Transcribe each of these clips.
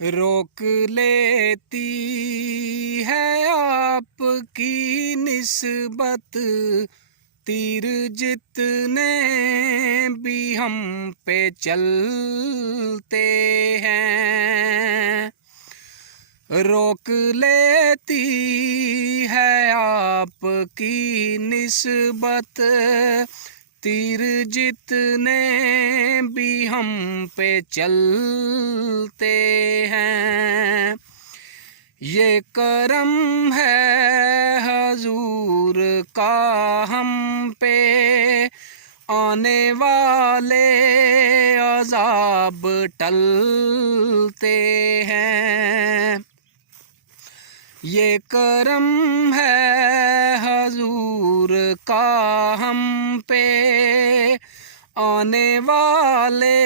रोक लेती है आपकी निस्बत तीर जितने भी हम पे चलते हैं। रोक लेती है आपकी निस्बत तीर जितने भी हम पे चलते हैं। ये करम है हजूर का हम पे आने वाले अज़ाब टलते हैं। ये करम है हजूर का हम पे आने वाले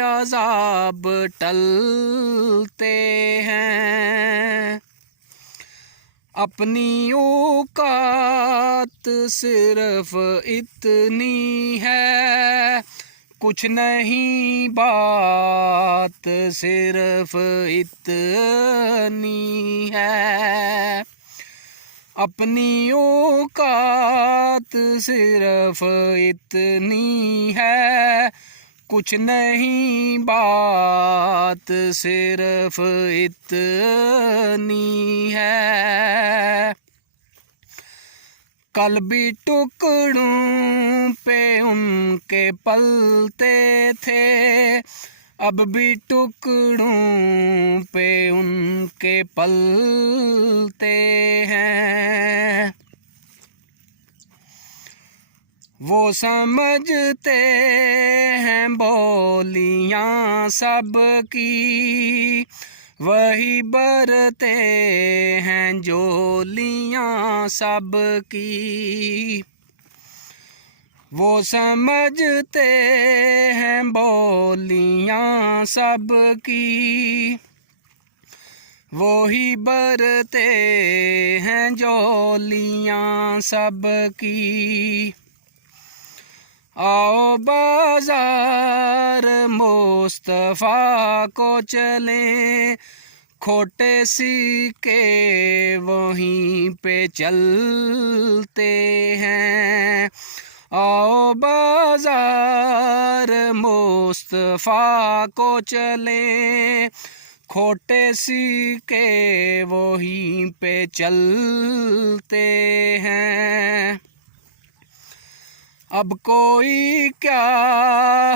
अज़ाब टलते हैं। अपनी औकात सिर्फ इतनी है, कुछ नहीं बात सिर्फ इतनी है। अपनी औकात सिर्फ इतनी है, कुछ नहीं बात सिर्फ इतनी है। कल भी टुकड़ों पे उनके पलते थे, अब भी टुकड़ों पे उनके पलते हैं। वो समझते हैं बोलियां सबकी, वही बरते हैं जोलियां सबकी। वो समझते हैं बोलियां सबकी, वही बरते हैं जोलियां सबकी। आओ बाजार मुस्तफ़ा को चलें, खोटे सिक्के वहीं पे चलते हैं। आओ बाजार मुस्तफ़ा को चलें, खोटे सिक्के वहीं पे चलते हैं। अब कोई क्या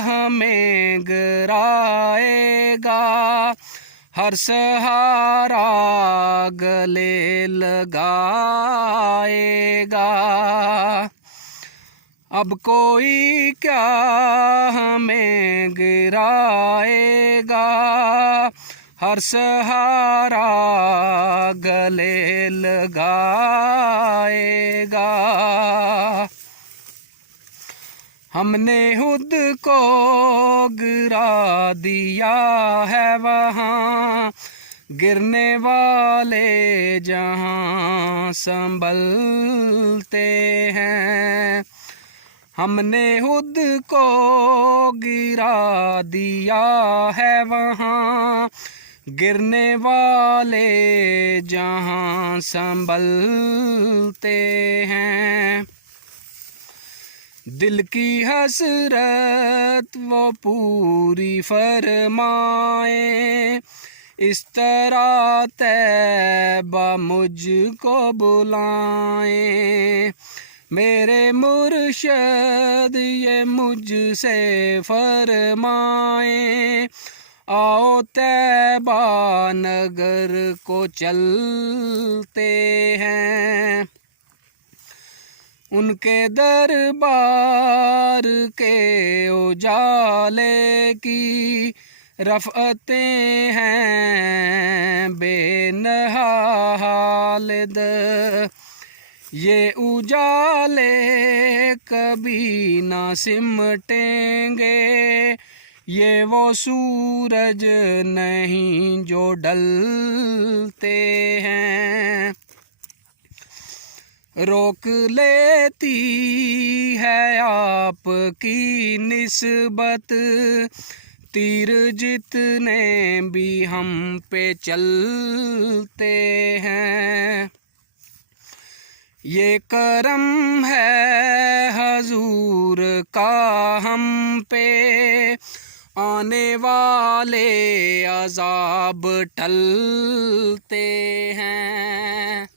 हमें गिराएगा, हर सहारा गले लगाएगा। अब कोई क्या हमें गिराएगा, हर सहारा गले लगाएगा। हमने खुद को गिरा दिया है वहाँ, गिरने वाले जहाँ संभलते हैं। हमने खुद को गिरा दिया है वहाँ, गिरने वाले जहाँ संभलते हैं। दिल की हसरत वो पूरी फरमाए, इस तरह तैबा मुझको बुलाए। मेरे मुर्शद ये मुझसे फरमाए, आओ तैबा नगर को चलते हैं। उनके दरबार के उजाले की रफ़अतें हैं बेनहा खालिद। ये उजाले कभी ना सिमटेंगे, ये वो सूरज नहीं जो ढलते हैं। रोक लेती है आपकी निस्बत तीर जितने भी हम पे चलते हैं, ये करम है हजूर का हम पे, आने वाले अजाब टलते हैं।